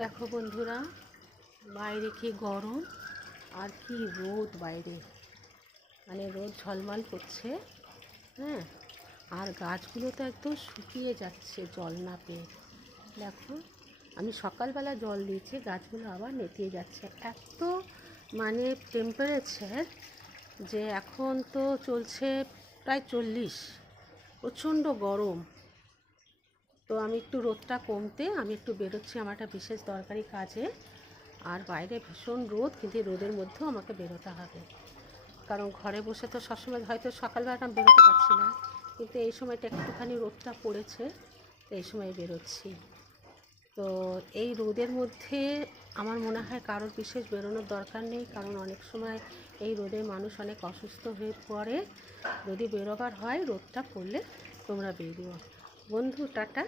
দেখো বন্ধুরা, বাইরে কি গরম আর কি রোদ বাইরে, মানে রোদ ঝলমল করছে। হ্যাঁ, আর গাছগুলো তো একদম শুকিয়ে যাচ্ছে জল না পেয়ে। দেখো, আমি সকালবেলা জল দিয়েছি, গাছগুলো আবার নেতিয়ে যাচ্ছে। এত মানে টেম্পারেচার যে এখন তো চলছে প্রায় 40, প্রচণ্ড গরম। তো আমি একটু রোদটা কমতে আমি একটু বেরোচ্ছি আমার একটা বিশেষ দরকারি কাজে। আর বাইরে ভীষণ রোদ, কিন্তু রোদের মধ্যেও আমাকে বেরোতে হবে, কারণ ঘরে বসে তো সবসময় হয়তো সকালবেলাটা আমি বেরোতে পারছি না, কিন্তু এই সময়টা একটুখানি রোদটা পড়েছে, তো এই সময় বেরোচ্ছি। তো এই রোদের মধ্যে আমার মনে হয় কারোর বিশেষ বেরোনোর দরকার নেই, কারণ অনেক সময় এই রোদে মানুষ অনেক অসুস্থ হয়ে পড়ে। যদি বেরোবার হয় রোদটা পড়লে তোমরা বেরিও। বন্ধু, টাটা।